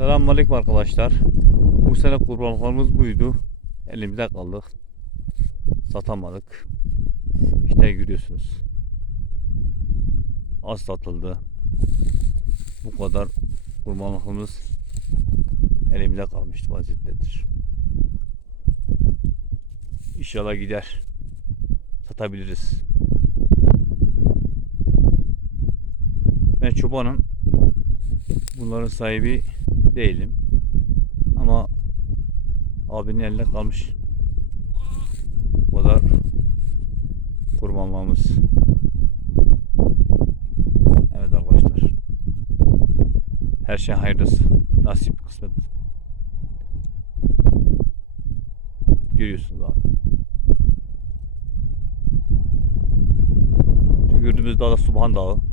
Selamünaleyküm arkadaşlar. Bu sene kurbanlıklarımız buydu. Elimizde kaldı. Satamadık. İşte görüyorsunuz. Az satıldı. Bu kadar kurbanlıkımız elimizde kalmış vaziyettedir. İnşallah gider. Satabiliriz. Ben çobanım. Bunların sahibi değilim. Ama abinin eline kalmış. Bu kadar kurbanlamamız. Evet arkadaşlar. Her şey hayırlısı. Nasip kısmet. Görüyorsunuz abi. Şu gördüğümüz dağ da Subhan Dağı.